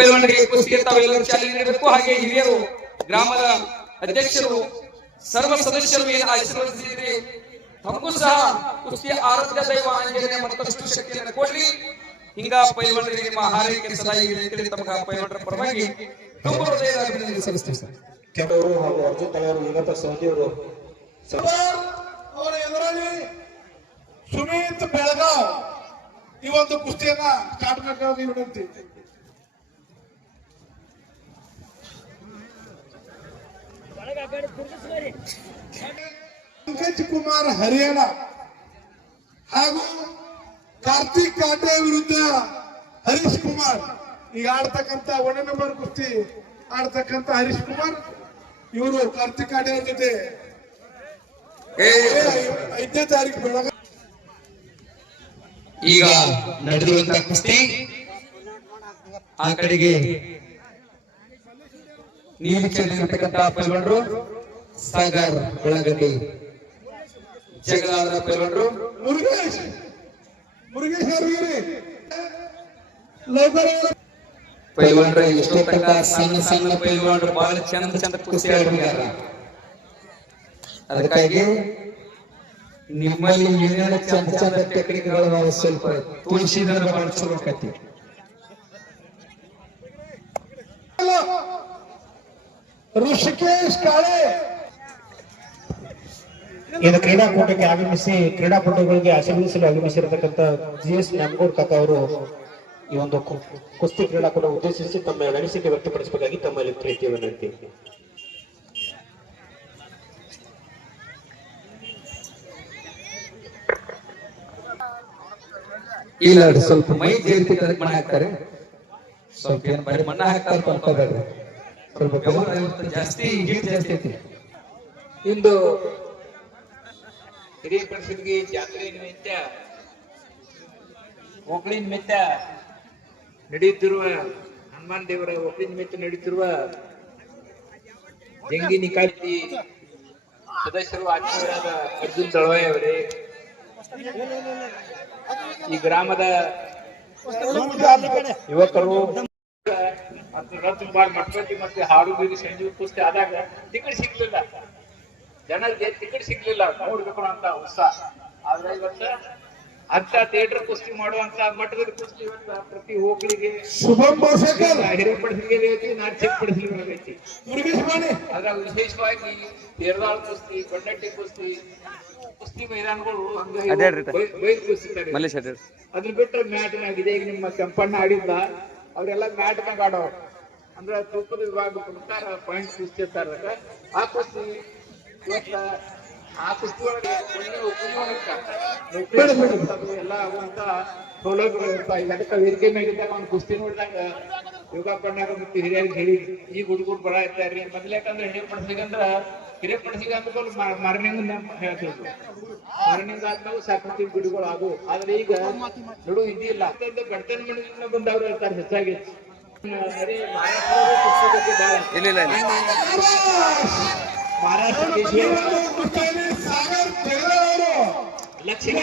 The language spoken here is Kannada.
ಪೈಲ್ವಾನರಿಗೆ ಕುಸ್ತಿಗೆ ತಾವೆಲ್ಲರೂ ಚಾಲನೆ ನೀಡಬೇಕು. ಹಾಗೆ ಹಿರಿಯರು, ಗ್ರಾಮದ ಅಧ್ಯಕ್ಷರು, ಸರ್ವ ಸದಸ್ಯರು ಏನು ಆಶೀರ್ವದಿಸಿದ್ರಿ ತಮಗೂ ಸಹ ಕುಸ್ತಿಯ ಆರಾಧ್ಯ ದೈವ ಆಂಜನೇಯ ಮತ್ತಷ್ಟು ಶಕ್ತಿಯನ್ನು ಕೊಡ್ಲಿ. ಹಿಂಗ ಪೈಲ್ವಾನರಿಗೆ ನಿಮ್ಮ ಹಾರೈಕೆ ಸದಾ ಇದೆ ಅಂತೇಳಿ ತಮಗೆ ಪೈಲ್ವಾನರ ಪರವಾಗಿ ತುಂಬ ಹೃದಯದ ಅಭಿನಂದನೆ ಸಲ್ಲಿಸ್ತೀವಿ ಸರ್. ಕೆಂಪವರು ಹಾಗೂ ಅರ್ಜುನ್ ತಲೆಯವರು ಯುಗತ ಸೌದಿಯವರು ಅವರ ಎದುರಲ್ಲಿ ಸುಮಿತ್ ಬೆಳಗಾವ್ ಈ ಒಂದು ಕುಸ್ತಿಯನ್ನ ಸ್ಟಾರ್ಟ್ ಮಾಡಬೇಕಾಗಿ ವಿನಂತಿ. ಪಂಕಜ್ ಕುಮಾರ್ ಹರಿಯಾಣ ಹಾಗೂ ಕಾರ್ತಿಕ್ ಕಾಟೆ ವಿರುದ್ಧ ಹರೀಶ್ ಕುಮಾರ್ ಈಗ ಆಡ್ತಕ್ಕಂತ 1 ನಂಬರ್ ಕುಸ್ತಿ ಆಡ್ತಕ್ಕಂತ ಹರೀಶ್ ಕುಮಾರ್ ಇವರು ಕಾರ್ತಿಕ್ ಕಾಟೆ ಅವ್ರ ಜೊತೆ 5ನೇ ತಾರೀಕು ಬೆಳಗ್ಗೆ ಈಗ ನಡೆದಿರುವಂತಹ ಕುಸ್ತಿ ಆ ಕಡೆಗೆ ನೀಲಿ ಚೆಲ್ಲಿರ್ತಕ್ಕಂಥ ಪೈಲ್ವಾನರು ಸಾಗರ್ ಬೆಳಗಡ್ಡಿ, ಜಗಳಾದ ಪೈಲ್ವಾನರು ಮುರುಗೇಶ್ ಪೈಲ್ವಾನರು ಎಷ್ಟೋ ತನಕ ಸಣ್ಣ ಸಣ್ಣ ಪೈಲ್ವಾನರು ಬಹಳ ಚಂದ ಕುಸ್ತಿ ಆಡಿದ್ದಾರೆ. ಅದಕ್ಕಾಗಿ ನಿಮ್ಮಲ್ಲಿ ಏನೇನು ಚಂದ ಟೆಕ್ನಿಕ್ಗಳು ಸ್ವಲ್ಪ ತುಳಸಿದ್ರೆ ಬಳಸಬೇಕತಿ. ಋಷಿಕೇಶ್ ಕಾಳೆ ಇದು ಕ್ರೀಡಾಕೂಟಕ್ಕೆ ಆಗಮಿಸಿ ಕ್ರೀಡಾಪಟುಗಳಿಗೆ ಆಶೀರ್ವದಿಸಲು ಆಗಮಿಸಿರತಕ್ಕಂಥ ಜಿಎಸ್ ನ್ಯಾಮಗೌಡ್ ಕಾಕ ಅವರು ಈ ಒಂದು ಕುಸ್ತಿ ಕ್ರೀಡಾಕೂಟ ಉದ್ದೇಶಿಸಿ ತಮ್ಮ ಅನಿಸಿಕೆ ವ್ಯಕ್ತಪಡಿಸಬೇಕಾಗಿ ತಮ್ಮಲ್ಲಿ ಪ್ರೀತಿಯ ವಿನಂತಿ. ಇಲ್ಲ ಸ್ವಲ್ಪ ಮೈ ಜೇರ್ತಿ ಮಣ್ಣ ಹಾಕ್ತಾರೆ, ಸ್ವಲ್ಪ ಏನ್ ಬರೀ ಮಣ್ಣ ಹಾಕ್ತಾರೆ ಅನ್ಕೋಬೇಡ್ರಿ, ಸ್ವಲ್ಪ ಬೆವರು ಜಾಸ್ತಿ ಹೀಟ್ ಜಾಸ್ತಿ ಐತಿ. ಇಂದು ಹಿರಿಯ ಪರಿಷತ್ಗೆ ಜಾತ್ರೆ ನಿಮಿತ್ತ ಓಕಳಿ ನಿಮಿತ್ತ ನಡೆಯುತ್ತಿರುವ ಹನುಮಾನ್ ದೇವರ ಓಕಳಿ ನಿಮಿತ್ತ ನಡೆಯುತ್ತಿರುವ ಜಂಗಿ ನಿಕಾಲಿ ಸದಸ್ಯರು ಆತ್ಮೀಯರಾದ ಅರ್ಜುನ್ ದಳವಾಯಿ ಅವರೇ, ಈ ಗ್ರಾಮದ ಯುವಕರು ಮಟ್ಪತಿ ಮತ್ತೆ ಹಾಡುಗೀರಿ ಸಂಜೀವ್ ಕುಸ್ತಿ ಆದಾಗ ಟಿಕೆಟ್ ಸಿಗ್ಲಿಲ್ಲ, ಜನರಿಗೆ ಟಿಕೆಟ್ ಸಿಗ್ಲಿಲ್ಲ ನೋಡ್ಬೇಕು ಅಂತ ಉತ್ಸಾಹ. ಆದ್ರೆ ಇವತ್ತ ಅಂತ ಥಿಯೇಟರ್ ಕುಸ್ತಿ ಮಾಡುವಂತ ಮಟ್ಟದಲ್ಲಿ ಕುಸ್ತಿ ಇವತ್ತ ಪ್ರತಿ ಹೋಗ್ಲಿಗೆ ಹಿರಿಪಡಿಸಲಿಗೆ ಐತಿ, ನಾನ್ ಚಿಕ್ಕಪಡಿಸಲಿಗೆ ಐತಿ. ಅದ್ರಾಗ ವಿಶೇಷವಾಗಿ ತೇರದಾಳ್ ಕುಸ್ತಿ, ಬಂಡಟ್ಟಿ ಕುಸ್ತಿ ಮೈದಾನಗಳು ಬೈಲ್ ಕುಸ್ತಿ. ಅದ್ರ ಬಿಟ್ಟರೆ ಮ್ಯಾಟ್ನಾಗ ಇದೆ. ಈಗ ನಿಮ್ಮ ಕೆಂಪಣ್ಣ ಆಡಿದ್ದ ಅವರೆಲ್ಲ ಮ್ಯಾಟ್ನಾಗ ಆಡೋರು, ಅಂದ್ರೆ ತೂಕದ ವಿಭಾಗ ಪ್ರಕಾರ ಪಾಯಿಂಟ್ ಕುಸ್ತಿ ಇರ್ತಾರ. ಆ ಕುಸ್ತಿ ಇವತ್ತ ಆ ಕುಸ್ತಿ ಒಳಗೆ ಎಲ್ಲ ಆಗುವಂತ ಸೌಲಭ್ಯಗಳು ಇರ್ತಾವ. ಈಗ ಅದಕ್ಕೆ ವೇದಿಕೆ ಮೇಲಿದ್ದಾಗ ಒಂದು ಕುಸ್ತಿ ನೋಡಿದಾಗ ಯೋಗಾಪಣ್ಣಾಗ ಮತ್ತೆ ಹಿರಿಯರಿಗೆ ಹೇಳಿ ಈಗ ಹುಡುಗರು ಬರ ಇರ್ತಾರ್ರಿ ಮೊದ್ಲೇಕಂದ್ರೆ ಹಿರಿಯಪಡಿಸಿಗೆ ಅಂದ್ಕೊಂಡು ಮಾರ್ನಿಂಗ್ ಹೇಳ್ತಿದ್ರು. ಮಾರ್ನಿಂಗ್ ಆದ್ಮೇಲೆ ಸಾಕಷ್ಟು ಗಿಡಗಳು ಆದವು. ಆದ್ರೆ ಈಗ ನಡು ಇದಿಲ್ಲ, ಗಂಟನ ಮನೆಯಿಂದ ಬಂದವ್ರು ಇರ್ತಾರೆ ಹೆಚ್ಚಾಗಿ. ಮಹಾರಾಷ್ಟ್ರ ಲಕ್ಷ್ಮೀ